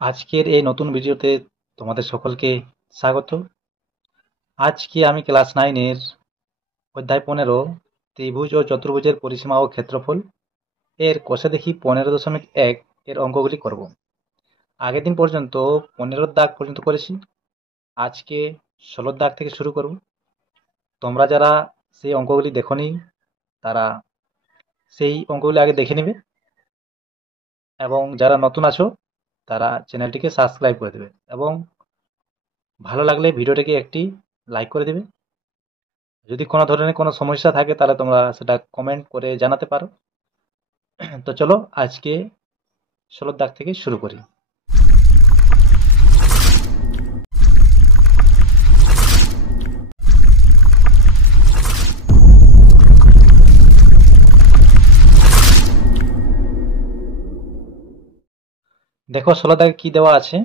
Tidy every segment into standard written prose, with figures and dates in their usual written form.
আজকের এই নতুন ভিডিওতে তোমাদের সকলকে স্বাগত। আজকে আমি ক্লাস 9-এর অধ্যায় 15 ত্রিভুজ ও চতুর্ভুজের পরিসীমা ও ক্ষেত্রফল এর কষে দেখি 15.1 এর অঙ্কগুলি করব। আগের দিন পর্যন্ত 15 দাগ পর্যন্ত করেছি। আজকে 16 দাগ থেকে শুরু করব। তোমরা যারা সেই অঙ্কগুলি দেখোনি তারা সেই অঙ্কগুলি আগে দেখে নেবে, এবং যারা নতুন আছো তারা চ্যানেলটিকে সাবস্ক্রাইব করে দেবে এবং ভালো লাগলে ভিডিওটিকে একটি লাইক করে দেবে। যদি কোনো ধরনের কোনো সমস্যা থাকে তাহলে তোমরা সেটা কমেন্ট করে জানাতে পারো। তো চলো আজকে 16 দাগ থেকে শুরু করি। দেখো 16 দাগে কি দেওয়া আছে।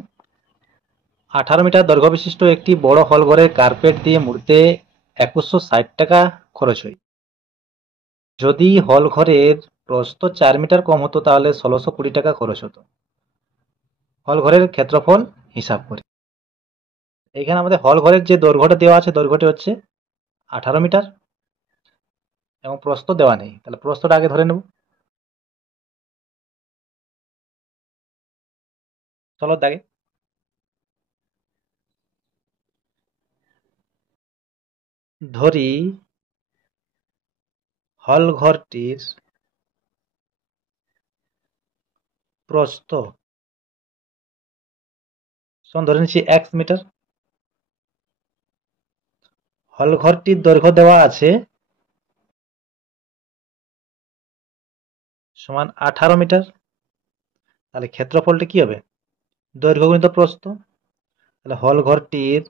18 মিটার দৈর্ঘ্য বিশিষ্ট একটি বড় হল ঘরের কার্পেট দিয়ে মুড়তে 2160 টাকা খরচ হয়। যদি হল ঘরের প্রস্থ 4 মিটার কম হতো তাহলে 1620 টাকা খরচ হতো। হল ঘরের ক্ষেত্রফল হিসাব করি। এখানে আমাদের হল ঘরের যে দৈর্ঘ্যটা দেওয়া আছে, দৈর্ঘ্যটি হচ্ছে 18 মিটার এবং প্রস্থ দেওয়া নেই, তাহলে প্রস্থটা আগে ধরে নেব। 16 দাগে ধরি হল ঘরটির প্রস্থ সমান ধরে নিচ্ছি 1 মিটার। হল ঘরটির দৈর্ঘ্য দেওয়া আছে সমান 18 মিটার। তাহলে ক্ষেত্রফলটা কি হবে? দৈর্ঘ্য গুণিত প্রস্থ। তাহলে হল ঘরটির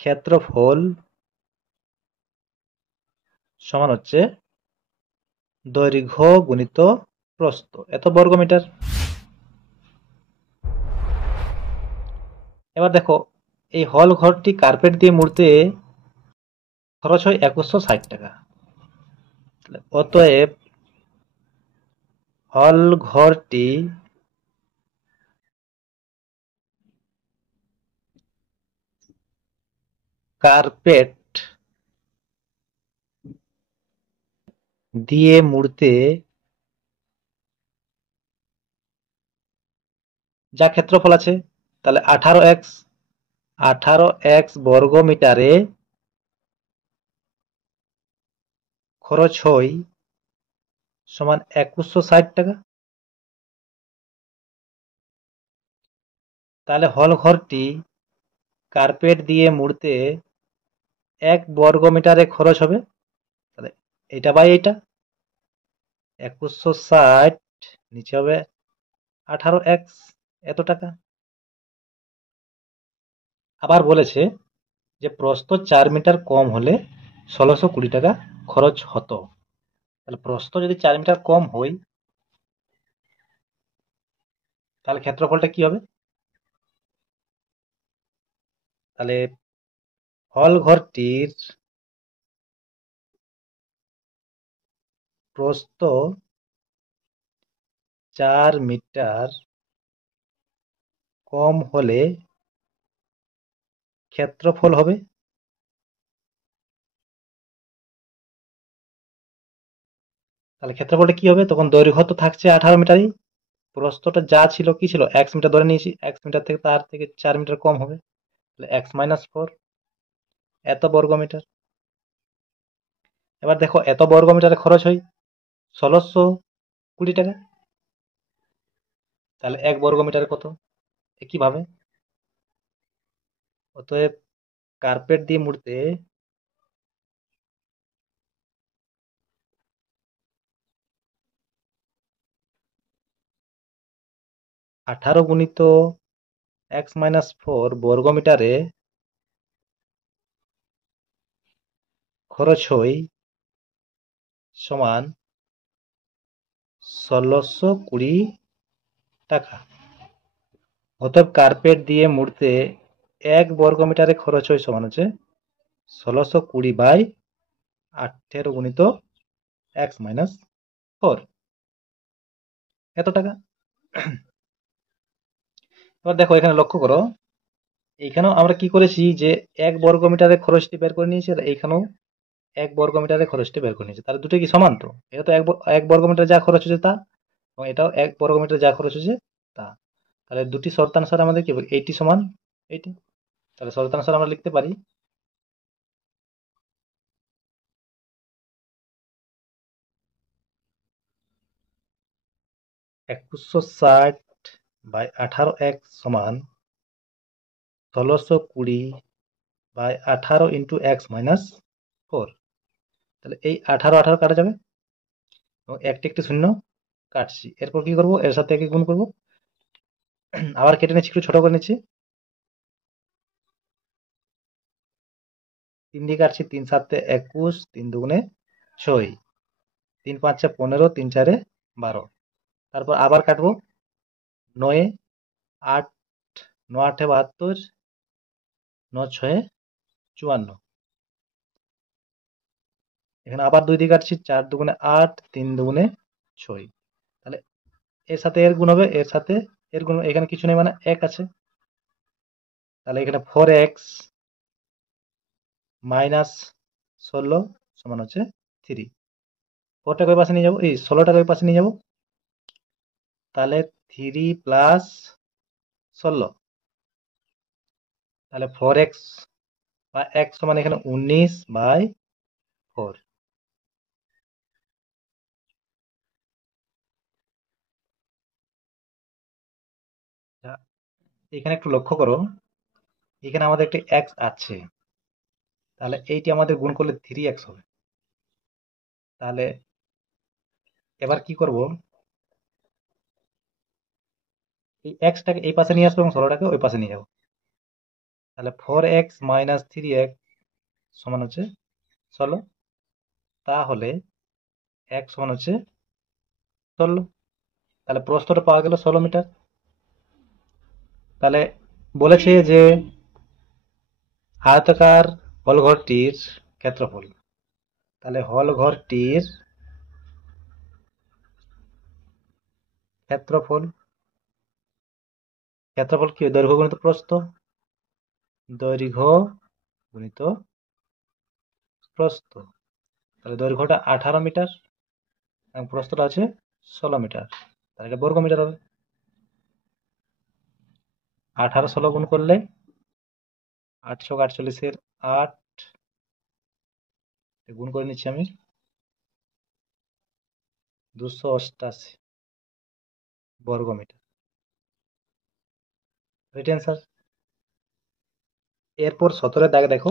ক্ষেত্রফল সমান হচ্ছে দৈর্ঘ্য গুণিত প্রস্থ, এত বর্গ মিটার। এবার দেখো, এই হল ঘরটি কার্পেট দিয়ে মুড়তে খরচ হয় 2160 টাকা। অতএব হল ঘরটি কার্পেট দিয়ে মুড়তে যা ক্ষেত্রফল আছে, তাহলে 18x বর্গ মিটারে খরচ হয় সমান 2160 টাকা। তাহলে হল ঘরটি কার্পেট দিয়ে মুড়তে 1 বর্গ মিটারে খরচ হবে, তাহলে এটা বাই এটা 2160 নিচে হবে 18x, এত টাকা। আবার বলেছে যে প্রস্থ 4 মিটার কম হলে 1620 টাকা খরচ হতো। তাহলে প্রস্থ যদি 4 মিটার কম হয় তাহলে ক্ষেত্রফলটা কি হবে? তাহলে হল ঘরটির প্রস্থ 4 মিটার কম হলে ক্ষেত্রফল হবে, তাহলে ক্ষেত্রফলটা কি হবে? তখন দৈর্ঘ্য তো থাকছে 18 মিটারই, প্রস্থটা যা ছিল কি ছিল 1 মিটার ধরে নিয়েছি, 1 মিটার থেকে তার থেকে 4 মিটার কম হবে, তাহলে x-4 এত বর্গ মিটার। এবার দেখো, এত বর্গ মিটারে খরচ হয় 1620 টাকা। তাহলে 1 বর্গ মিটারে কত? একইভাবে অতএব কার্পেট দিয়ে মুড়তে 18 গুণিত x-4 বর্গ মিটারে খরচ হয় সমান 1620 টাকা। অতএব কার্পেট দিয়ে মুড়তে 1 বর্গ মিটারে খরচ হয় সমান হচ্ছে 1620/18 গুণিত x-4, এত টাকা। এবার দেখো এখানে লক্ষ্য করো, এইখানেও আমরা কি করেছি যে 1 বর্গমিটারের খরচটি বের করে নিয়েছি, আর এইখানেও 1 বর্গমিটারের খরচটি বের করে নিয়েছি। তাহলে দুটো কি সমান? তো এটা তো 1 বর্গমিটার যা খরচ হচ্ছে তা, এবং এটাও 1 বর্গমিটার যা খরচ হচ্ছে তা। তাহলে দুটি শর্তানুসারে আমাদের কি হবে? এইটি সমান এইটি। তাহলে শর্তানুসারে আমরা লিখতে পারি 2160/18x সমান 1620/18 × x - 4। তাহলে এই 18 কাটা যাবে এবং একটি একটি শূন্য কাটছি। এরপর কি করব? এর সাথে একে গুণ করব, আবার কেটে নিচ্ছি, একটু ছোট করে নিচ্ছি। 3 দিয়ে কাটছি, 3 7 21, 3 দুগুণে 6, 3 5 15, 3 4 12। তারপর আবার কাটবো, 9 8, 9 8 72, 9 6 54। এখানে আবার 2 দিয়ে কাটছি, 4 দুগুণে 8, 3 দুগুণে 6। তাহলে এর সাথে এর গুণ হবে, এর সাথে এর গুণ, এখানে কিছু নেই মানে 1 আছে। তাহলে এখানে 4x মাইনাস 16 সমান হচ্ছে 3। 4টাকে ওই পাশে নিয়ে যাবো, এই 16টাকে ওই পাশে নিয়ে যাবো। তাহলে 3 প্লাস 16, তাহলে 4x বা x সমান এখানে 19/4। এখানে একটু লক্ষ্য করো, এখানে আমাদের একটি x আছে, তাহলে এইটি আমাদের গুণ করলে 3x হবে। তাহলে এবার কি করব? এই xটাকে এই পাশে নিয়ে আসবো এবং 16টাকে ওই পাশে নিয়ে যাবো। তাহলে 4x মাইনাস 3x সমান হচ্ছে 16। তাহলে x সমান হচ্ছে 16। তাহলে প্রস্থটা পাওয়া গেল 16 মিটার। তাহলে বলেছে যে আয়তাকার হলঘরটির ক্ষেত্রফল। তাহলে হলঘরটির ক্ষেত্রফল, ক্ষেত্রফল কি? দৈর্ঘ্য গুণিত প্রস্থ, দৈর্ঘ্য গুণিত প্রস্থ। তাহলে দৈর্ঘ্যটা 18 মিটার এবং প্রস্থটা আছে 16 মিটার। তাহলে এটা বর্গ মিটার হবে। 18 16 গুণ করলে 848-এর 8 গুণ করে নিচ্ছি আমি, 288 বর্গ মিটার। Right answer. এরপর 17 দাগে দেখো,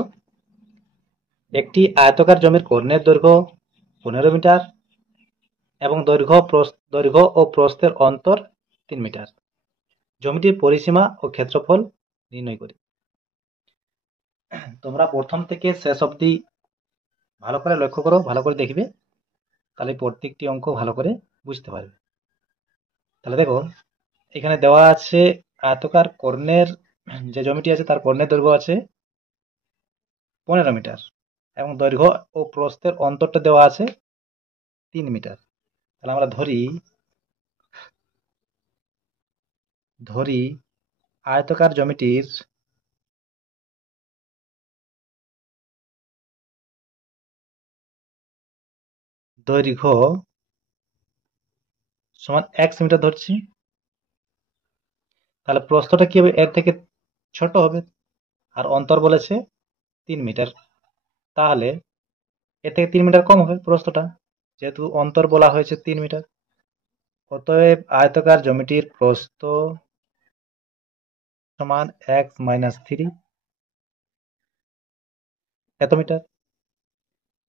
একটি আয়তকার জমির কর্ণের দৈর্ঘ্য 15 মিটার এবং দৈর্ঘ্য ও প্রস্থের অন্তর 3 মিটার। জমিটির পরিসীমা ও ক্ষেত্রফল নির্ণয় করি। তোমরা প্রথম থেকে শেষ অবধি ভালো করে লক্ষ্য করো, ভালো করে দেখবে, তাহলে প্রত্যেকটি অঙ্ক ভালো করে বুঝতে পারবে। তাহলে দেখো এখানে দেওয়া আছে আয়তকার কর্ণের যে জমিটি আছে তার কর্ণের দৈর্ঘ্য আছে 15 মিটার এবং দৈর্ঘ্য ও প্রস্থের অন্তরটা দেওয়া আছে 3 মিটার। তাহলে আমরা ধরি আয়তকার জমিটির দৈর্ঘ্য সমান x মিটার ধরছি। তাহলে প্রস্থটা কি হবে? এর থেকে ছোট হবে, আর অন্তর বলেছে 3 মিটার। তাহলে এর থেকে 3 মিটার কম হবে প্রস্থটা, যেহেতু অন্তর বলা হয়েছে 3 মিটার। অতএব আয়তকার জমিটির প্রস্থ সমান x-3 এত মিটার।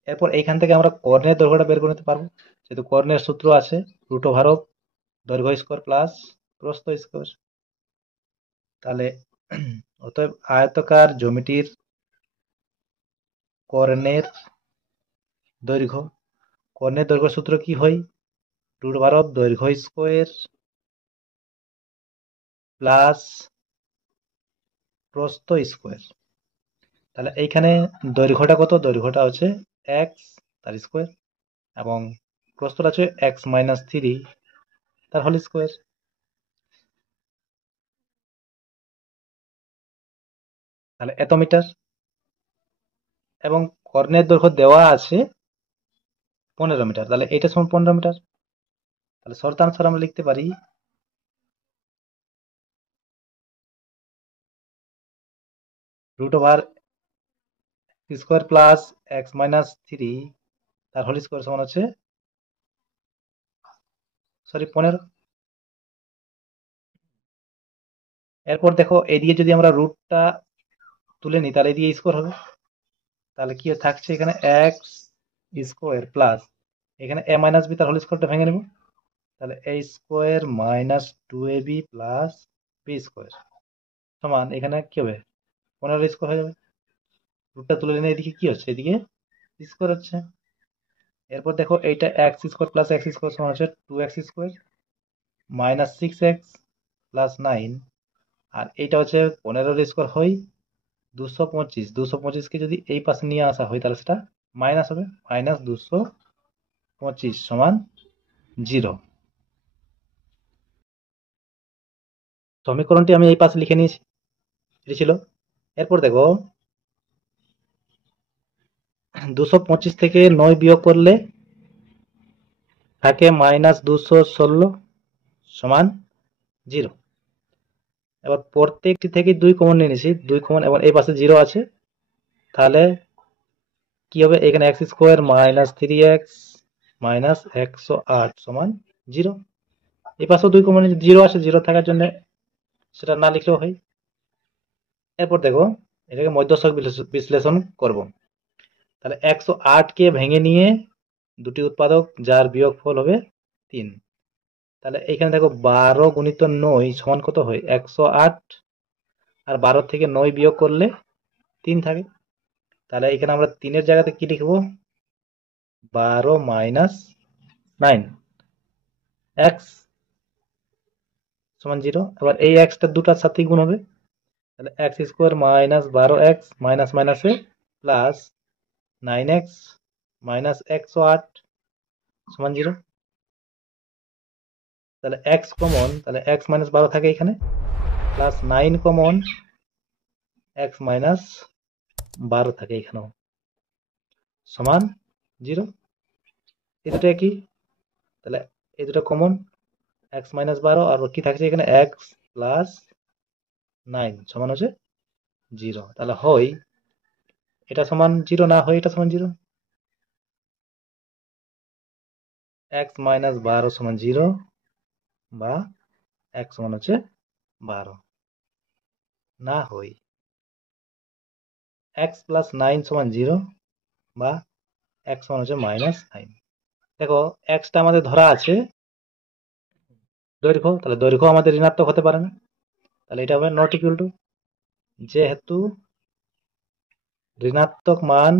এরপর এইখান থেকে আমরা কর্ণের দৈর্ঘ্যটা বের করে নিতে পারবো, যেহেতু কর্ণের সূত্র আছে √ দৈর্ঘ্য স্কোয়ার প্লাস প্রস্থ স্কোয়ার। তাহলে অতএব আয়তকার জমিটির কর্ণের দৈর্ঘ্য, কর্ণের দৈর্ঘ্য সূত্র কি হয়? √ দৈর্ঘ্য স্কোয়ার প্লাস প্রস্থ স্কোয়ার। তাহলে এইখানে দৈর্ঘ্যটা কত? দৈর্ঘ্যটা হচ্ছে x তার স্কোয়ার এবং প্রস্থটা হচ্ছে x-3 তার হোল স্কোয়ার। তাহলে এত মিটার, এবং কর্ণের দৈর্ঘ্য দেওয়া আছে 15 মিটার, তাহলে এটা সমান 15 মিটার। তাহলে শর্তানুসার আমরা লিখতে পারি √(x² প্লাস x-3 তার হোল স্কোয়ার সমান হচ্ছে 15। এরপর দেখো এদিকে যদি আমরা রুটটা তুলে নিই তাহলে এদিকে স্কোয়ার হবে। তাহলে কি থাকছে এখানে x² প্লাস এখানে a মাইনাস বি তার হোল স্কোয়ারটা ভেঙে নেব। তাহলে a² minus 2ab plus b² সমান এখানে কি হবে 15 স্কোয়ার হয়ে যাবে। রুটটা তুলে নিয়ে এদিকে কি হচ্ছে, এদিকে স্কোয়ার হচ্ছে। এরপর দেখো এইটা x² প্লাস x² সমান হচ্ছে 2x² মাইনাস 6x প্লাস 9, আর এইটা হচ্ছে 15 স্কোয়ার হয় 225। 225কে যদি এই পাশে নিয়ে আসা হয় তাহলে সেটা মাইনাস হবে, মাইনাস 225 সমান 0। সমীকরণটি আমি এই পাশে লিখে নিয়েছি, এটি ছিল। এরপর দেখো 225 থেকে 9 বিয়োগ করলে থাকে মাইনাস 216 সমান 0। এবার প্রত্যেকটি থেকে 2 কমন নিয়ে নিয়েছি, 2 কমন, এবং এই পাশে 0 আছে, তাহলে কি হবে এখানে x² মাইনাস 3x মাইনাস 108 সমান 0। এই পাশেও 2 কমন 0 আছে, 0 থাকার জন্য সেটা না লিখলেও হয়। এরপর দেখো এটাকে মধ্যস্থক বিশ্লেষণ করব। তাহলে 108কে ভেঙে নিয়ে দুটি উৎপাদক যার বিয়োগফল হবে 3। তাহলে এখানে দেখো 12 গুণিত 9 সমান কত হয় 108, আর 12 থেকে 9 বিয়োগ করলে 3 থাকে। তাহলে এখানে আমরা 3-এর জায়গাতে কি লিখবো 12 মাইনাস 9 x সমান 0। এবার এই xটা দুটার সাথেই গুণ হবে, তাহলে x² মাইনাস 12x মাইনাস মাইনাসে প্লাস 9x মাইনাস 108 সমান 0। তাহলে x কমন, তাহলে x মাইনাস 12 থাকে এখানে, প্লাস 9 কমন, x মাইনাস 12 থাকে এখানেও, সমান 0। এই দুটো কি, তাহলে এই দুটো কমন, x মাইনাস 12, আর কি থাকছে এখানে x প্লাস 9 সমান হচ্ছে 0। তাহলে হয় এটা সমান 0, না হয় এটা সমান 0। x মাইনাস 12 সমান 0, বা x সমান হচ্ছে 12, না হয় x প্লাস 9 সমান 0, বা x সমান হচ্ছে মাইনাস 9। দেখো xটা আমাদের ধরা আছে দৈর্ঘ্য, তাহলে দৈর্ঘ্য আমাদের ঋণাত্মক হতে পারে না, তাহলে এটা হবে নট ইকুয়াল টু, যেহেতু ঋণাত্মক মান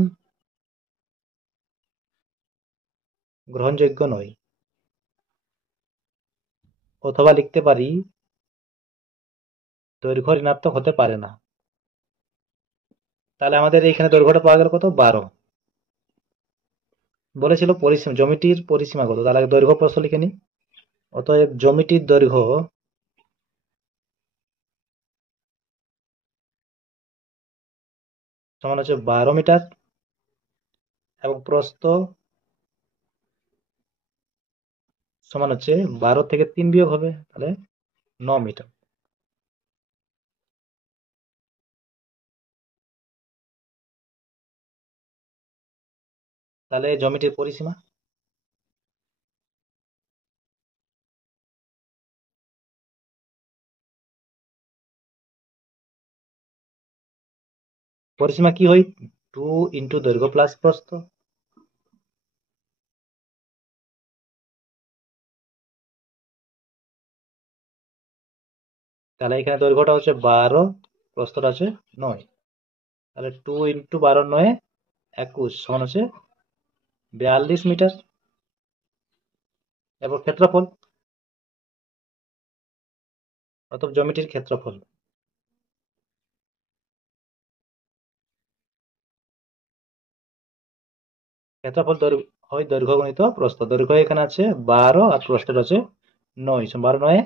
গ্রহণযোগ্য নয়। অথবা লিখতে পারি দৈর্ঘ্য ঋণাত্মক হতে পারে না। তাহলে আমাদের এখানে দৈর্ঘ্যটা পাওয়া গেল কত 12। বলেছিল পরিসীমা, জ্যামিতির পরিসীমা কত, তাহলে আগে দৈর্ঘ্য প্রস্থ লিখে নিই। অতএব জ্যামিতির দৈর্ঘ্য সমান হচ্ছে 12 মিটার, এবং প্রস্থ সমান হচ্ছে 12 থেকে 3 বিয়োগ হবে, তাহলে 9 মিটার। তাহলে জ্যামিতির পরিসীমা, পরিসীমা কি হয় 2 ইন্টু দৈর্ঘ্য প্লাস প্রস্থ। তাহলে এখানে দৈর্ঘ্যটা হচ্ছে 12, প্রস্থটা হচ্ছে 9, তাহলে 2 ইন্টু 12 9 21 সমান হচ্ছে 42 মিটার। এরপর ক্ষেত্রফল, অর্থাৎ জ্যামিতির ক্ষেত্রফল। ক্ষেত্রফল হয় দৈর্ঘ্য গুণিত প্রস্থ। দৈর্ঘ্য এখানে আছে 12 আর প্রস্থটা আছে 9, 12 9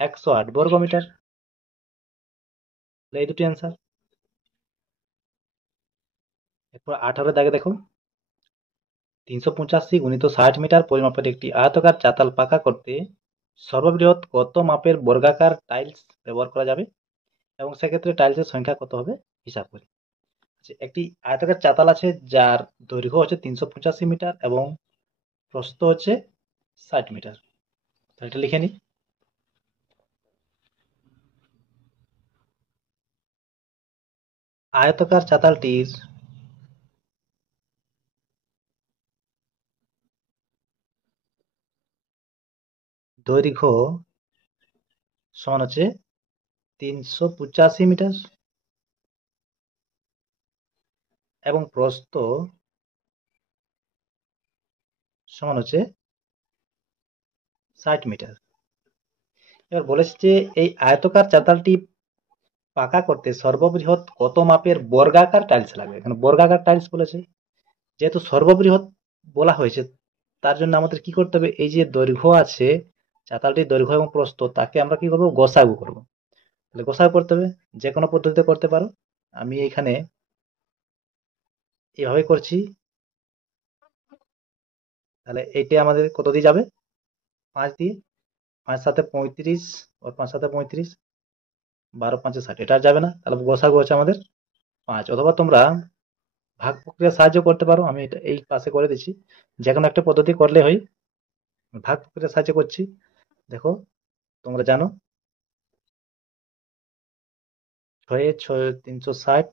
108 বর্গ মিটার। এই দুটি অ্যান্সার। এরপর 18 দাগে দেখো, 385 × 60 মিটার পরিমাপের একটি আয়তাকার চাতাল পাকা করতে সর্ববৃহৎ কত মাপের বর্গাকার টাইলস ব্যবহার করা যাবে এবং সেক্ষেত্রে টাইলসের সংখ্যা কত হবে হিসাব করি। একটি আয়তাকার চাতাল আছে যার দৈর্ঘ্য হচ্ছে 385 মিটার এবং প্রস্থ হচ্ছে 60 মিটার। এটা লিখে নিই। আয়তাকার চাতালটির দৈর্ঘ্য সমান হচ্ছে 385 মিটার এবং প্রস্থ সমান হচ্ছে 60 মিটার। এবার বলেছে যে এই আয়তাকার চাতালটি পাকা করতে সর্ববৃহৎ কত মাপের বর্গাকার টাইলস লাগবে। এখানে বর্গাকার টাইলস বলেছে, যেহেতু সর্ববৃহৎ বলা হয়েছে তার জন্য আমাদের কি করতে হবে, এই যে দৈর্ঘ্য আছে চাতালটির দৈর্ঘ্য এবং প্রস্থ তাকে আমরা কি করবো, গসাগু করবো। তাহলে গসাগু করতে হবে, যে কোনো পদ্ধতিতে করতে পারো, আমি এখানে এভাবে করছি। তাহলে এইটা আমাদের কত দিয়ে যাবে, 5 দিয়ে, 5 সাথে 35 আর 5 সাথে 35, 12 5 60, এটা আর যাবে না। তাহলে গসাগু হচ্ছে আমাদের 5। অথবা তোমরা ভাগ প্রক্রিয়ার সাহায্য করতে পারো, আমি এটা এই পাশে করে দিচ্ছি, যে কোনো একটা পদ্ধতি করলে হয়। ভাগ প্রক্রিয়ার সাহায্য করছি। দেখো তোমরা জানো 6 6 360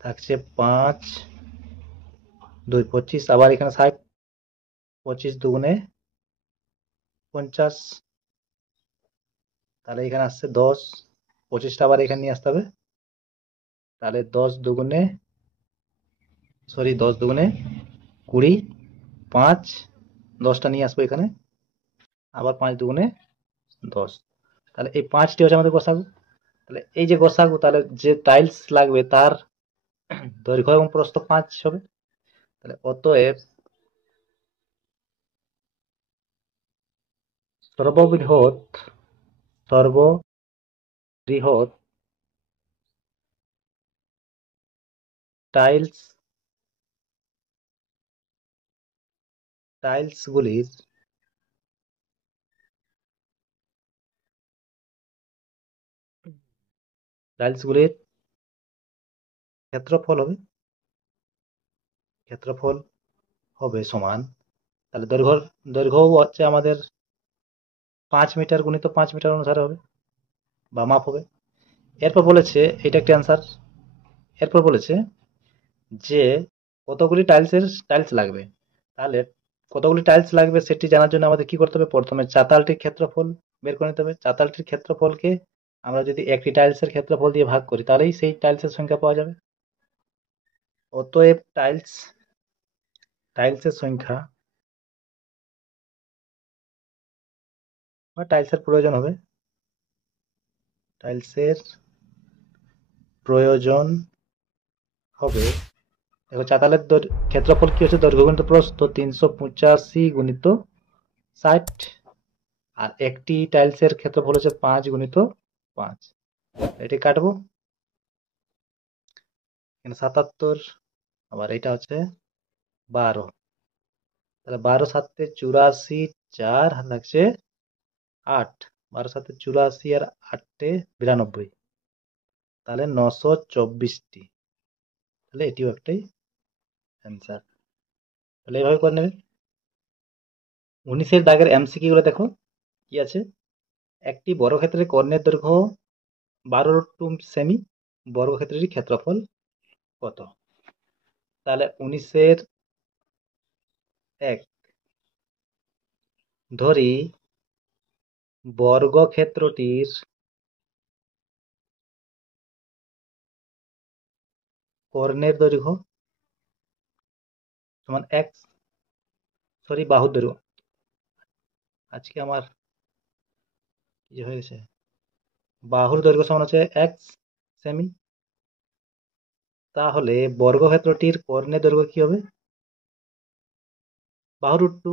থাকছে 5 2 25, আবার এখানে 60, 25 দুগুণে 50, তাহলে এখানে আসছে 10, 25টা আবার এখানে নিয়ে আসতে হবে। তাহলে 10 দুগুণে 20, 5 10টা নিয়ে আসবো এখানে, আবার 5 দুগুণে 10। তাহলে এই 5টি হচ্ছে আমাদের গোসাগু। তাহলে এই যে গোসাগু, তাহলে যে টাইলস লাগবে তার দৈর্ঘ্য এবং প্রস্থ 5 হবে। তাহলে অতএব সর্ববৃহৎ টাইলস টাইলসগুলির টাইলসগুলির ক্ষেত্রফল হবে সমান, তাহলে দৈর্ঘ্য হচ্ছে আমাদের 5 মিটার গুণিত 5 মিটার অনুসারে হবে বা মাপ হবে। এরপর বলেছে, এটা একটা অ্যান্সার। এরপর বলেছে যে কতগুলি টাইলস লাগবে। তাহলে কতগুলি টাইলস লাগবে সেটি জানার জন্য আমাদের কি করতে হবে, প্রথমে চাতালটির ক্ষেত্রফল বের করে নিতে হবে। চাতালটির ক্ষেত্রফলকে আমরা যদি একটি টাইলসের ক্ষেত্রফল দিয়ে ভাগ করি তাহলেই সেই টাইলসের সংখ্যা পাওয়া যাবে। অতএব টাইলসের সংখ্যা বা টাইলসের প্রয়োজন হবে, দেখো চাতালের ক্ষেত্রফল কি হচ্ছে, দৈর্ঘ্য গুণিত প্রস্থ 385 গুণিত 60, আর একটি টাইলসের ক্ষেত্রফল হচ্ছে 5 গুণিত 5। এটি কাটবো, এখানে 77, আবার এটা হচ্ছে 12। তাহলে 12 7 84, 4 হাত লাগছে 8, 12 7 84 আর 8 92, তাহলে 924টি। তাহলে এটিও একটাই অ্যান্সার। তাহলে এইভাবে করে নেবে। 19 দাগের এমসিকিউ গুলো দেখো কি আছে। একটি বর্গক্ষেত্রের কর্ণের দৈর্ঘ্য 12√2 সেমি, বর্গক্ষেত্রের ক্ষেত্রফল কত? তাহলে 19-1 ধরি বর্গক্ষেত্রটির কর্ণের দৈর্ঘ্য সমান বাহুর দৈর্ঘ্য, আজকে আমার কি হয়ে গেছে, বাহুর দৈর্ঘ্য সমান হচ্ছে 1 সেমি। তাহলে বর্গক্ষেত্রটির কর্ণের দৈর্ঘ্য কি হবে, বাহু√2।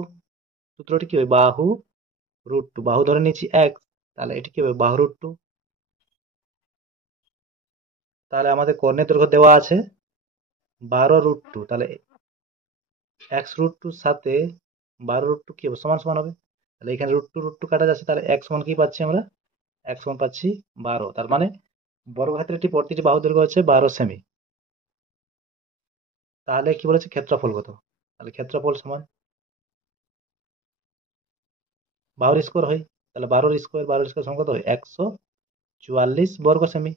সূত্রটি কি হবে, বাহু√2, বাহু ধরে নিচ্ছি 1, তাহলে এটি কি হবে বাহু√2। তাহলে আমাদের কর্ণের দৈর্ঘ্য দেওয়া আছে 12√2, তাহলে x√2 সাথে 12√2 কি হবে, সমান সমান হবে। তাহলে এখানে √2 কাটা যাচ্ছে, তাহলে x সমান কি পাচ্ছি আমরা, x সমান পাচ্ছি 12। তার মানে বর্গক্ষেত্রটি প্রতিটি বাহু দৈর্ঘ্য হচ্ছে 12 সেমি। তাহলে কি বলেছে, ক্ষেত্রফল কত? তাহলে ক্ষেত্রফল সমান বাহুর স্কোয়ার হয়। তাহলে 12 স্কোয়ার সমান কত হয়, 144 বর্গ সেমি।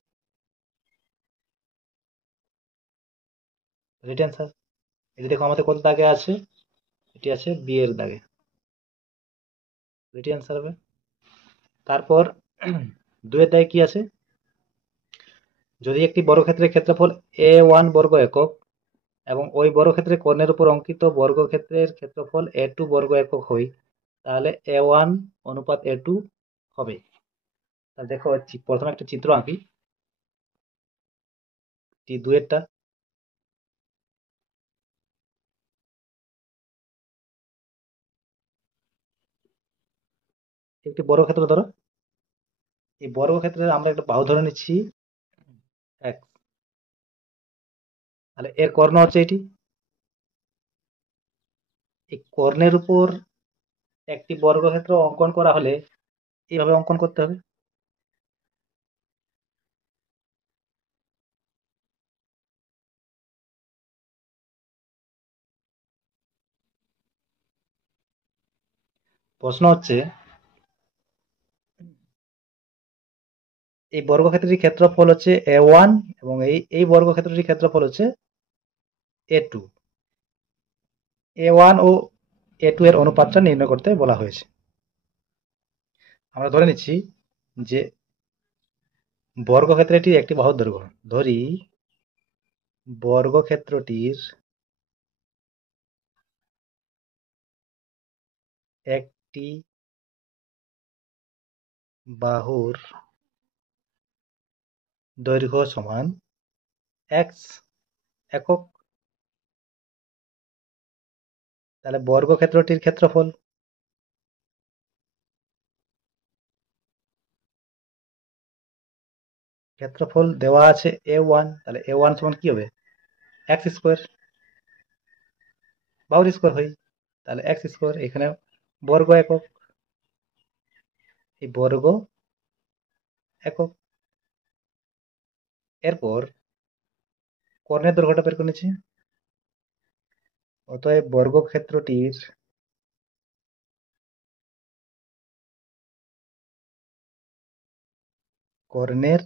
Right answer. এই যে দেখো আমাদের কত দাগে আছে, এটি আছে বি এর দাগে। রাইট অ্যান্সার হবে। তারপর দুয়ের দাগে কি আছে, যদি একটি বর্গক্ষেত্রের ক্ষেত্রফল a1 বর্গ একক এবং ওই বর্গক্ষেত্রের কর্ণের উপর অঙ্কিত বর্গক্ষেত্রের ক্ষেত্রফল a2 বর্গ একক হয়, তাহলে a1 অনুপাত a2 হবে। তাহলে দেখো প্রথমে একটা চিত্র আঁকি, দুয়েরটা। একটি বর্গক্ষেত্র ধরো, এই বর্গক্ষেত্রে আমরা একটা বাহু ধরে নিচ্ছি x, তাহলে এর কর্ণ হচ্ছে এটি। এই কর্ণের উপর একটি বর্গক্ষেত্র অঙ্কন করা হলে এইভাবে অঙ্কন করতে হবে। প্রশ্ন হচ্ছে, এই বর্গক্ষেত্রটির ক্ষেত্রফল হচ্ছে a1 এবং এই বর্গক্ষেত্রটির ক্ষেত্রফল হচ্ছে a2। a1 ও a2 এর অনুপাতটা নির্ণয় করতে বলা হয়েছে। আমরা ধরে নিচ্ছি যে বর্গক্ষেত্রটির একটি বাহুর দৈর্ঘ্য, ধরি বর্গক্ষেত্রটির একটি বাহুর দৈর্ঘ্য সমান x একক। তাহলে বর্গক্ষেত্রটির ক্ষেত্রফল দেওয়া আছে a1, তাহলে a1 সমান কি হবে, এক্স স্কোয়ার, বাহুর স্কোয়ার হয়। তাহলে এক্স স্কোয়ার, এখানে বর্গ একক, এই বর্গ একক। এরপর কর্ণের দৈর্ঘ্যটা বের করে নিচ্ছি, অতএব বর্গক্ষেত্রটির কর্ণের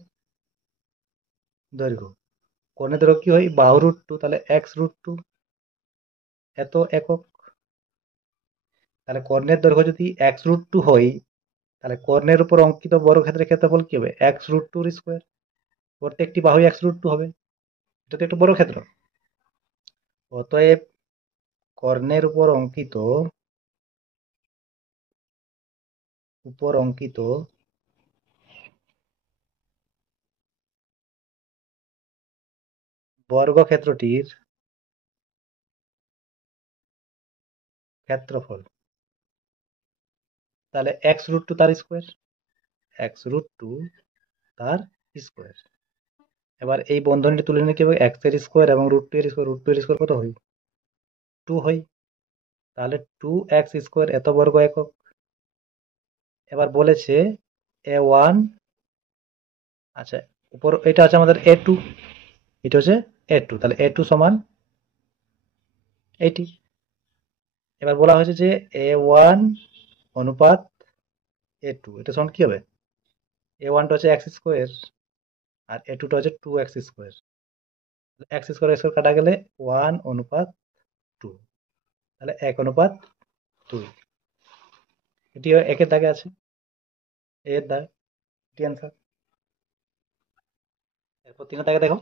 দৈর্ঘ্য, কর্ণের দৈর্ঘ্য কি হয়, বাহু√2, তাহলে x√2 এত একক। তাহলে কর্ণের দৈর্ঘ্য যদি x√2 হয়, তাহলে কর্ণের উপর অঙ্কিত বর্গক্ষেত্রের ক্ষেত্রফল কি হবে, x√2 এর স্কোয়ার। প্রত্যেকটি বাহুই x√2 হবে, এটা তো একটু বড় ক্ষেত্র। অতএব কর্ণের উপর অঙ্কিত বর্গক্ষেত্রটির ক্ষেত্রফল, তাহলে x√2 তার স্কোয়ার, x√2 তার স্কোয়ার। এবার এই বন্ধনীটি তুলে নিলে কি হবে, x এর স্কোয়ার এবং √2 এর স্কোয়ার কত হয়, 2 হয়। তাহলে 2x² এত বর্গ একক। এবার বলেছে a1, আচ্ছা উপর এটা আছে আমাদের a2, এটা হচ্ছে a2, তাহলে a2 সমান এইটি। এবার বলা হয়েছে যে a1 অনুপাত a2, এটা সমান কি হবে, a1টা হচ্ছে x² আর a2টা হচ্ছে 2x²। x² কাটা গেলে 1:2, তাহলে 1:2। এটি একের দাগে আছে, এর দাগ, এটি অ্যান্সার। এরপর 3 দাগে দেখো,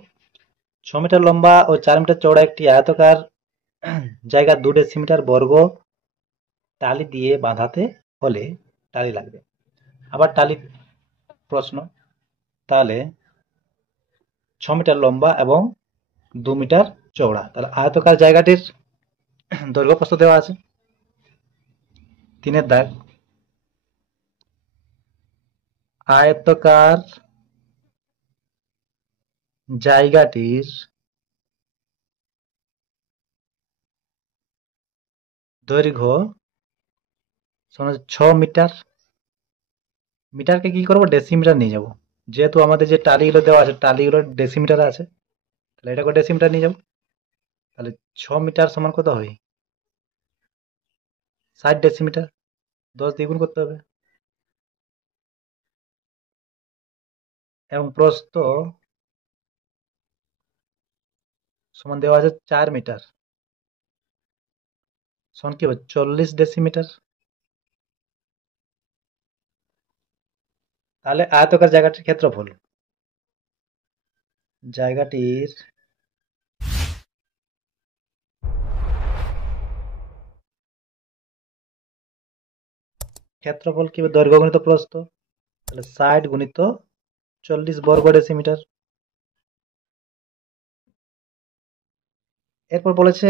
6 মিটার লম্বা ও 4 মিটার চওড়া একটি আয়তকার জায়গা 2 ডেসিমিটার বর্গ টালি দিয়ে বাঁধাতে হলে টালি লাগবে। আবার টালি প্রশ্ন, তাহলে 6 মিটার লম্বা এবং 2 মিটার চওড়া, তাহলে আয়তকার জায়গাটির দৈর্ঘ্য প্রস্থ দেওয়া আছে। 3-এর দাগ, আয়তকার জায়গাটির দৈর্ঘ্য সমান 6 মিটার। মিটারকে কি করবো, ডেসিমিটার নিয়ে যাব, যেহেতু আমাদের যে টালিগুলো দেওয়া আছে টালিগুলো ডেসিমিটার আছে, তাহলে এটাকে ডেসিমিটার নিয়ে যাব। তাহলে 6 মিটার সমান কত হয়, 60 ডেসিমিটার। 10 দ্বিগুণ করতে হবে। এবং প্রস্থ সমান দেওয়া আছে 4 মিটার, সমান কি হবে 40 ডেসিমিটার। তাহলে আয়তকার জায়গাটির ক্ষেত্রফল, জায়গাটির ক্ষেত্রফল কি হবে, দৈর্ঘ্য গুণিত প্রস্থ, তাহলে 60 গুণিত 40 বর্গ ডেসিমিটার। এরপর বলেছে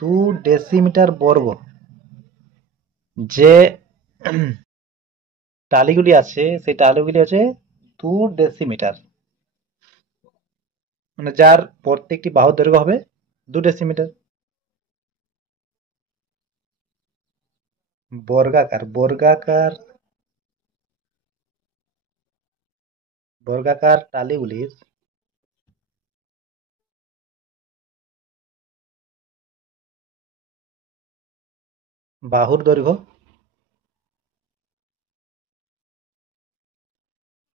2 ডেসিমিটার বর্গ, যে টালিগুলি আছে সেই টালিগুলি আছে 2 ডেসিমিটার, মানে যার প্রত্যেকটি বাহুর দৈর্ঘ্য হবে 2 ডেসিমিটার। বর্গাকার বর্গাকার বর্গাকার টালিগুলির বাহুর দৈর্ঘ্য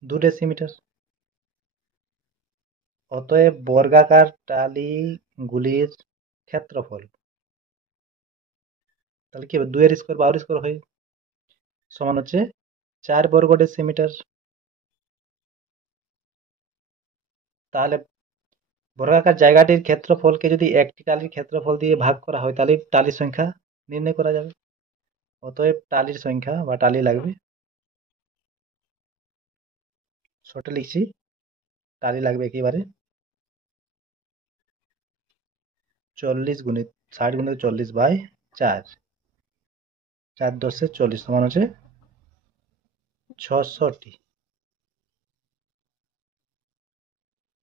2 ডেসিমিটার। অতএব বর্গাকার টালিগুলির ক্ষেত্রফল, তাহলে কি হবে 2 এর স্কোয়ার বাহুর স্কোয়ার হয়, সমান হচ্ছে 4 বর্গ ডেসিমিটার। তাহলে বর্গাকার জায়গাটির ক্ষেত্রফলকে যদি একটি টালির ক্ষেত্রফল দিয়ে ভাগ করা হয় তাহলে টালির সংখ্যা নির্ণয় করা যাবে। অতএব টালির সংখ্যা বা টালি লাগবে, ছোট লিখছি, টালি লাগবে একেবারে 60 গুণিত 40/4, 4×10=40, সমান হচ্ছে 600টি।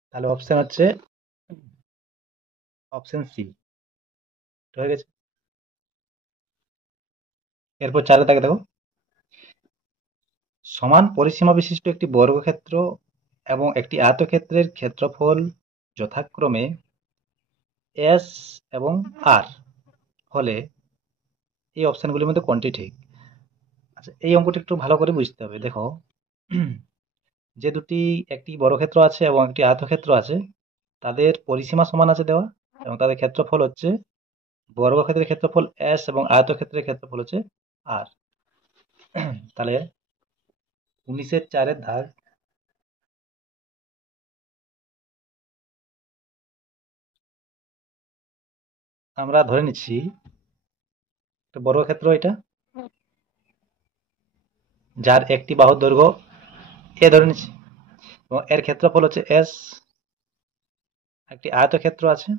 তাহলে অপশন হচ্ছে অপশন সি হয়ে গেছে। এরপর 4 দাগে দেখো, সমান পরিসীমা বিশিষ্ট একটি বর্গক্ষেত্র এবং একটি আয়তক্ষেত্রের ক্ষেত্রফল যথাক্রমে এস এবং আর হলে এই অপশনগুলির মধ্যে কোনটি ঠিক। আচ্ছা, এই অঙ্কটি একটু ভালো করে বুঝতে হবে। দেখো, যে দুটি, একটি বর্গক্ষেত্র আছে এবং একটি আয়তক্ষেত্র আছে, তাদের পরিসীমা সমান আছে দেওয়া, এবং তাদের ক্ষেত্রফল হচ্ছে, বর্গক্ষেত্রের ক্ষেত্রফল এস এবং আয়তক্ষেত্রের ক্ষেত্রফল হচ্ছে আর। তাহলে 19-এর দাগ, আমরা ধরে নিচ্ছি একটা বর্গক্ষেত্র, এটা যার একটি বাহুর দৈর্ঘ্য এ ধরে নিচ্ছি, এবং এর ক্ষেত্রফল হচ্ছে এস। একটি আয়তক্ষেত্র আছে,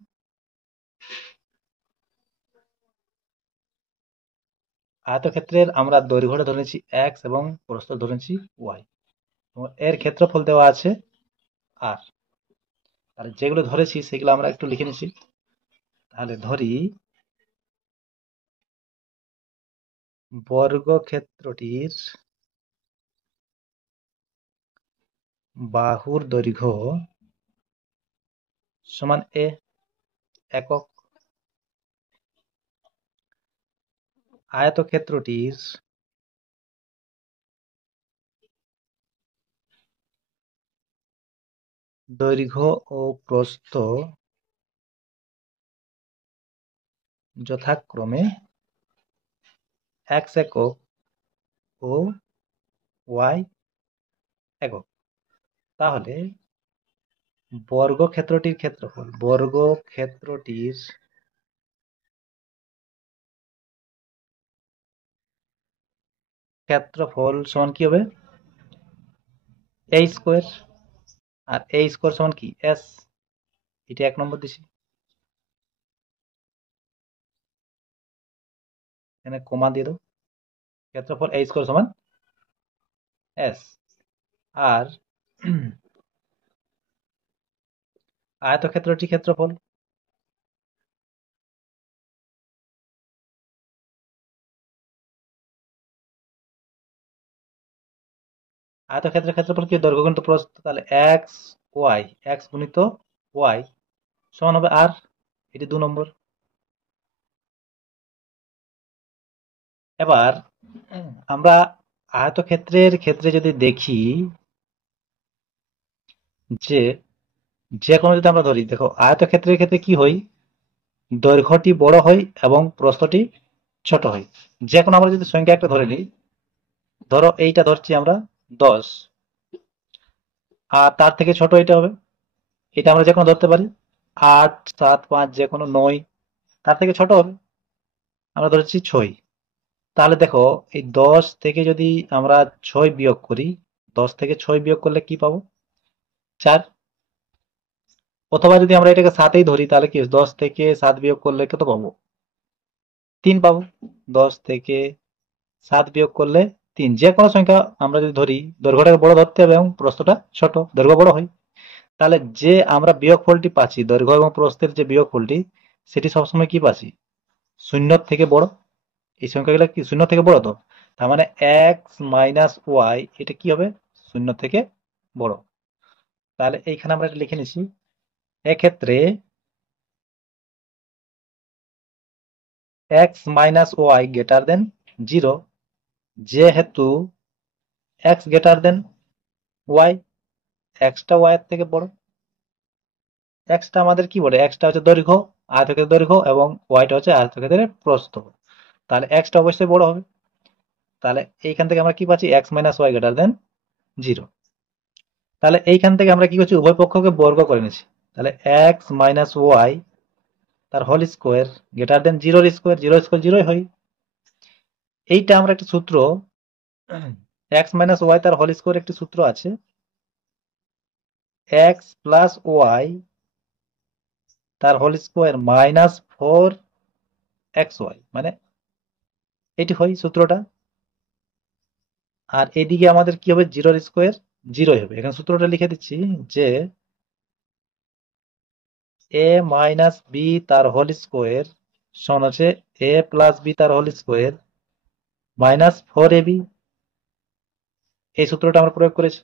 আয়তক্ষেত্রের আমরা দৈর্ঘ্যটা ধরে নিচ্ছি এক্স এবং প্রস্থ ধরে নিচ্ছি ওয়াই, এবং এর ক্ষেত্রফল দেওয়া আছে আর। তাহলে যেগুলো ধরেছি সেগুলো আমরা একটু লিখে নিচ্ছি। তাহলে ধরি বর্গক্ষেত্রটির বাহুর দৈর্ঘ্য সমান এ একক, আয়তক্ষেত্রটির দৈর্ঘ্য ও প্রস্থ যথাক্রমে এক্স একক ও ওয়াই একক। তাহলে বর্গক্ষেত্রটির ক্ষেত্রফল সমান কি হবে, এ স্কোয়ার। আর এ স্কোয়ার সমান কি এস, এটা 1 নম্বর দিছি, এখানে কমা দিয়ে দাও। ক্ষেত্রফল এ স্কোয়ার সমান এস। আর আয়তক্ষেত্রটির ক্ষেত্রফল আয়তক্ষেত্রের ক্ষেত্রফল কি দৈর্ঘ্য গুণিত প্রস্থ, তাহলে এক্স ওয়াই, এক্স গুণিত ওয়াই সমান হবে আর, এটি 2 নম্বর। এবার আমরা আয়তক্ষেত্রের ক্ষেত্রে যদি দেখি যে যে কোনো যদি আমরা ধরি, দেখো আয়তক্ষেত্রের ক্ষেত্রে কি হয়, দৈর্ঘ্যটি বড় হয় এবং প্রস্থটি ছোট হয়। যে কোনো আমরা যদি সংখ্যা একটা ধরে নিই, ধরো এইটা ধরছি আমরা 10, আর তার থেকে ছোট এটা হবে, এটা আমরা যে কোনো ধরতে পারি 8, 7, 5, যে কোনো 9, তার থেকে ছোট হবে আমরা ধরেছি 6। তাহলে দেখো এই 10 থেকে যদি আমরা 6 বিয়োগ করি, 10 থেকে 6 বিয়োগ করলে কি পাবো, 4। অথবা যদি আমরা এটাকে 7এই ধরি, তাহলে কি 10 থেকে 7 বিয়োগ করলে কত পাবো, 3 পাবো। 10 থেকে 7 বিয়োগ করলে 3, যে কোনো সংখ্যা আমরা যদি ধরি, দৈর্ঘ্যটাকে বড় ধরতে হবে এবং প্রস্থটা ছোট, দৈর্ঘ্য বড় হয়। তাহলে যে আমরা বিয়োগফলটি পাচ্ছি, দৈর্ঘ্য এবং প্রস্থের যে বিয়োগফলটি, সেটি সবসময় কি পাচ্ছি, শূন্য থেকে বড়। এই সংখ্যাগুলো কি শূন্য থেকে বড়, তো তার মানে এক্স মাইনাস ওয়াই এটা কি হবে, শূন্য থেকে বড়। তাহলে এইখানে আমরা এটা লিখে নিচ্ছি, এক্ষেত্রে x minus y greater than 0, যেহেতু এক্স গ্রেটার দেন ওয়াই, এক্সটা ওয়াই এর থেকে বড়। এক্সটা আমাদের কি বলে, এক্সটা হচ্ছে দৈর্ঘ্য, আয়তক্ষেত্রের দৈর্ঘ্য, এবং ওয়াইটা হচ্ছে আয়তক্ষেত্রের প্রস্থ। তাহলে এক্সটা অবশ্যই বড় হবে। তাহলে এইখান থেকে আমরা কি পাচ্ছি, x minus y greater than 0। তাহলে এইখান থেকে আমরা কি করছি, উভয় পক্ষকে বর্গ করে নিচ্ছি। তাহলে এক্স মাইনাস ওয়াই তার whole square greater than 0 square, 0 square 0 হয়। এইটা আমরা একটা সূত্র, এক্স মাইনাস ওয়াই তার হোল স্কোয়ার একটি সূত্র আছে, এক্স প্লাস ওয়াই তার হোল স্কোয়ার মাইনাস 4xy, মানে এটি হয় সূত্রটা। আর এদিকে আমাদের কি হবে, 0 স্কোয়ার 0 হবে। এখানে সূত্রটা লিখে দিচ্ছি যে এ মাইনাস বি তার হোল স্কোয়ার সমান হচ্ছে এ প্লাস বি তার হোল স্কোয়ার মাইনাস 4ab। এই সূত্রটা আমরা প্রয়োগ করেছি।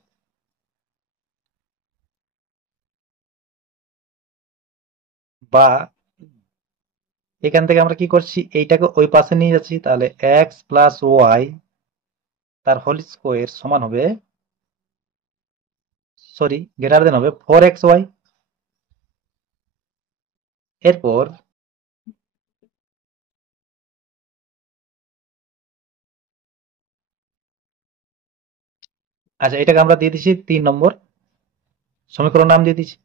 বা এখান থেকে আমরা কি করছি, এইটাকে ওই পাশে নিয়ে যাচ্ছি, তাহলে এক্স প্লাস ওয়াই তার হোল স্কোয়ার সমান হবে, সরি গ্রেটার দেন হবে 4xy। এরপর আচ্ছা, এটাকে আমরা দিয়ে দিচ্ছি 3 নম্বর সমীকরণ নাম দিয়ে দিচ্ছি,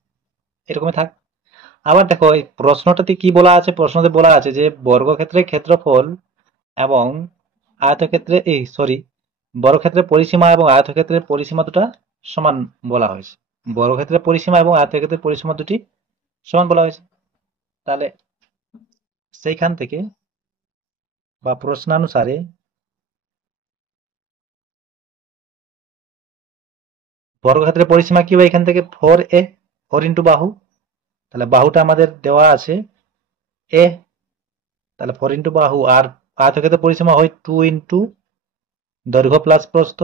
এরকমই থাক। আবার দেখো এই প্রশ্নটাতে কি বলা আছে, প্রশ্নতে বলা আছে যে বর্গক্ষেত্রের ক্ষেত্রফল এবং আয়তক্ষেত্রে, এই সরি, বর্গক্ষেত্রের পরিসীমা এবং আয়তক্ষেত্রের পরিসীমা দুটা সমান বলা হয়েছে। বর্গক্ষেত্রের পরিসীমা এবং আয়তক্ষেত্রের পরিসীমা দুটি সমান বলা হয়েছে। তাহলে সেইখান থেকে বা প্রশ্নানুসারে বর্গক্ষেত্রের পরিসীমা কি হবে, এখান থেকে 4a, 4 ইন্টু বাহু, তাহলে বাহুটা আমাদের দেওয়া আছে a, তাহলে 4 ইন্টু বাহু। আর আয়তক্ষেত্রের পরিসীমা হয় 2 ইন্টু দৈর্ঘ্য প্লাস প্রস্থ,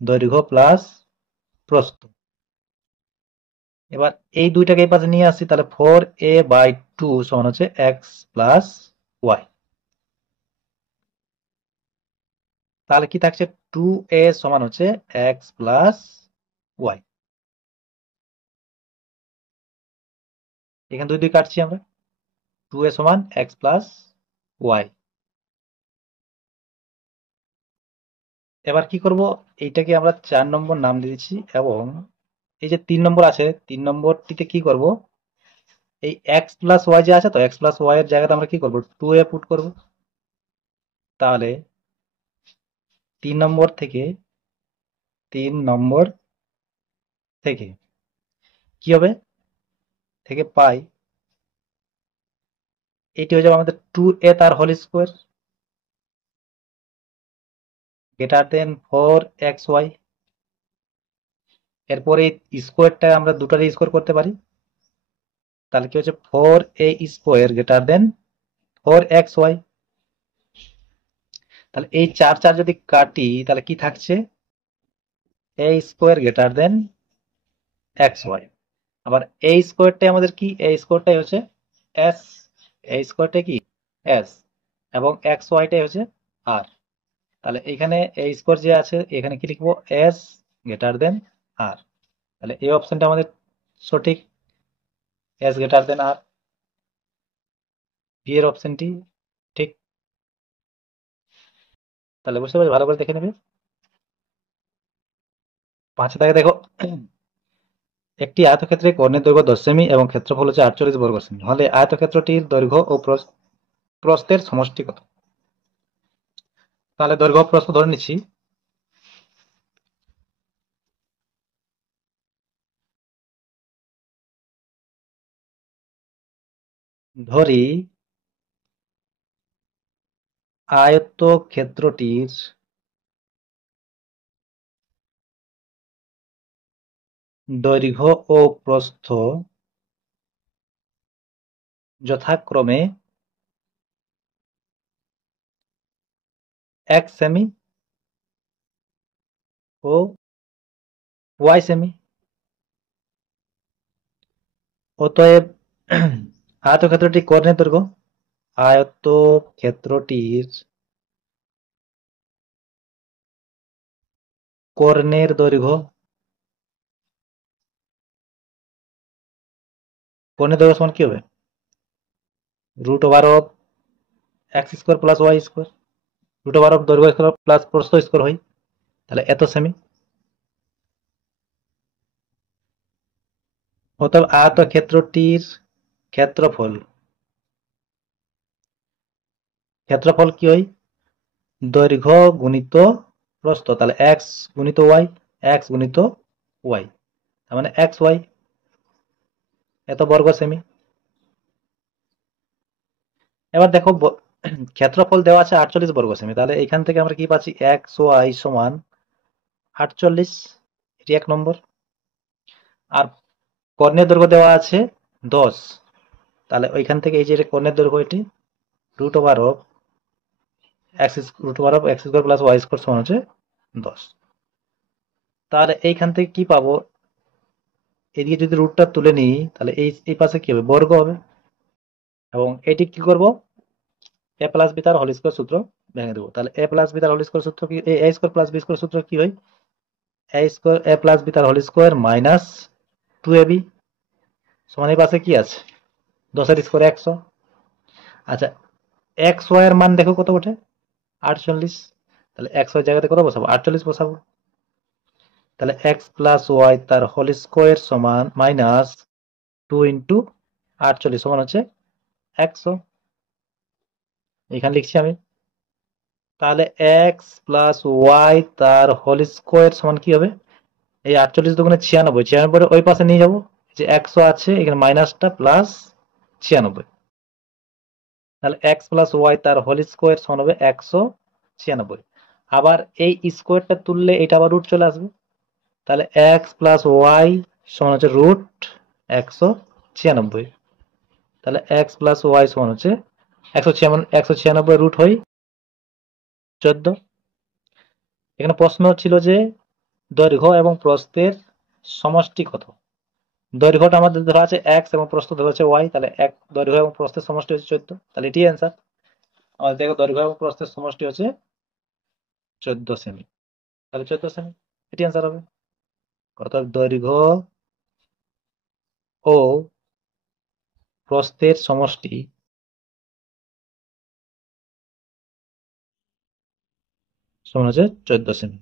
দৈর্ঘ্য প্লাস প্রস্থ। এবার এই দুইটাকে এই পাশে নিয়ে আসছি, তাহলে 4a/2 সমান হচ্ছে এক্স প্লাস ওয়াই। তাহলে কি থাকছে, 2a সমান হচ্ছে এক্স প্লাস ওয়াই। এখানে দুই দুই কাটছি আমরা, 2a সমান এক্স প্লাস ওয়াই। এবার কি করব, এইটাকে আমরা 4 নম্বর নাম দিয়ে দিচ্ছি, এবং এই যে 3 নম্বর আছে, 3 নম্বরটিতে কি করব, এই এক্স প্লাস ওয়াই যে আছে, তো এক্স প্লাস ওয়াই এর জায়গাতে আমরা কি করব, 2a পুট করব। তাহলে 3 নম্বর থেকে 3 নম্বর থেকে কি হবে, থেকে পাই, এটি হয়ে যাবে আমাদের 2a তার হোল স্কোয়ার গ্রেটার দেন 4xy। এরপরে স্কোয়ারটা আমরা দুটারে স্কোয়ার করতে পারি, তাহলে কি হচ্ছে 4a স্কোয়ার গ্রেটার দেন 4xy। তাহলে এই 4 4 যদি কাটি, তাহলে কি থাকছে, a square greater than x y. আবার এ স্কোয়ারটাই আমাদের কি, এ স্কোয়ারটাই হচ্ছে এস, এ স্কোয়ারটা কি এস, এবং এক্স ওয়াইটাই হচ্ছে আর। তাহলে এখানে এ স্কোয়ার যে আছে এখানে কি লিখবো, এস গ্রেটার দেন আর। তাহলে এই অপশনটা আমাদের সঠিক, এস গ্রেটার দেন আর, বি এর অপশনটি ঠিক। তাহলে বুঝতে পারছি, ভালো করে দেখে নেবে। 5 থেকে দেখো, একটি আয়তক্ষেত্রে কর্ণের দৈর্ঘ্য 10 সেমি এবং ক্ষেত্রফল হচ্ছে 48 বর্গ সেমি হলে আয়তক্ষেত্রটির দৈর্ঘ্য ও প্রস্থের সমষ্টি কত? তাহলে দৈর্ঘ্য প্রস্থ ধরে নিচ্ছি। ধরি আয়তক্ষেত্রটির দৈর্ঘ্য ও প্রস্থ যথাক্রমে 1 সেমি ও ওয়াই সেমি। অতএব আয়তক্ষেত্রটি কর্ণের দৈর্ঘ্য, আয়তক্ষেত্রটির কর্ণের দৈর্ঘ্য, কর্ণের দৈর্ঘ্য সমান কি হবে, root over of x square plus y square, root over of দৈর্ঘ্য স্কোয়ার প্লাস প্রস্থ স্কোয়ার হয়। তাহলে এত সেমি। অতএব আয়তক্ষেত্রটির ক্ষেত্রফল, ক্ষেত্রফল কি হয়, দৈর্ঘ্য গুণিত প্রস্থ। তাহলে এক্স গুণিত ওয়াই, এক্স গুণিত ওয়াই, তার মানে এক্স ওয়াই, এত বর্গ সেমি। এবার দেখো ক্ষেত্রফল দেওয়া আছে 48 বর্গ সেমি, তাহলে এখান থেকে আমরা কি পাচ্ছি, এক্স ওয়াই সমান 48, এটি 1 নম্বর। আর কর্ণের দৈর্ঘ্য দেওয়া আছে 10, তাহলে ওইখান থেকে এই যে কর্ণের দৈর্ঘ্য এটি root over of x, root over of x square plus y square সমান হচ্ছে 10। তাহলে এইখান থেকে কি পাবো, এদিকে যদি রুটটা তুলে নিই তাহলে এই পাশে কি হবে, বর্গ হবে। এবং এটি কি করব, এ প্লাস বি তার হোল স্কোয়ার সূত্র ভেঙে দেবো। তাহলে এ প্লাস বি তার হোল স্কোয়ার সূত্র কি, এ স্কোয়ার প্লাস বি স্কোয়ার সূত্র কি হয়, এ স্কোয়ার এ প্লাস বি তার হোল স্কোয়ার মাইনাস 2ab সমান এই পাশে কি আছে, 10 এর স্কোয়ার 100। আচ্ছা, এক্স ওয়াই এর মান দেখো কত ওঠে, 48। তাহলে এক্স ওয়াই জায়গাতে কত বসাবো, 48 বসাবো। তাহলে এক্স প্লাস ওয়াই তার হোল স্কোয়ার সমান মাইনাস 2 ইন্টু 48 সমান হচ্ছে 100, এখানে লিখছি আমি। তাহলে এক্স প্লাস ওয়াই তার হোল স্কোয়ার সমান কি হবে, এই 48 দুগুণে 96, 96 ওই পাশে নিয়ে যাবো, যে 100 আছে এখানে মাইনাসটা প্লাস 96। তাহলে এক্স প্লাস ওয়াই তার হোল স্কোয়ার সমান হবে 196। আবার এই স্কোয়ারটা তুললে এটা আবার রুট চলে আসবে, তাহলে এক্স প্লাস ওয়াই সমান হচ্ছে রুট 196। তাহলে এক্স প্লাস ওয়াই সমান হচ্ছে 196 রুট হয় 14। এখানে প্রশ্ন ছিল যে দৈর্ঘ্য এবং প্রস্থের সমষ্টি কত। দৈর্ঘ্যটা আমাদের ধরা আছে এক্স এবং প্রস্থ ধরা আছে ওয়াই, তাহলে এক দৈর্ঘ্য এবং প্রস্থের সমষ্টি হচ্ছে 14, তাহলে এটি অ্যান্সার। আমাদের দেখো দৈর্ঘ্য এবং প্রস্থের সমষ্টি হচ্ছে 14 সেমি, তাহলে 14 সেমি এটি অ্যান্সার হবে। অর্থাৎ দৈর্ঘ্য ও প্রস্থের সমষ্টি সমান হচ্ছে 14 সেমি।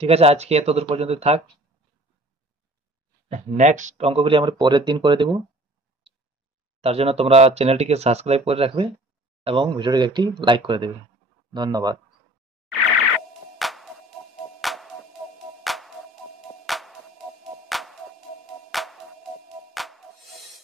ঠিক আছে, আজকে এতদূর পর্যন্ত থাক। নেক্সট অঙ্কগুলি আমরা পরের দিন করে দেব, তার জন্য তোমরা চ্যানেলটিকে সাবস্ক্রাইব করে রাখবে এবং ভিডিওটিকে একটি লাইক করে দেবে। ধন্যবাদ।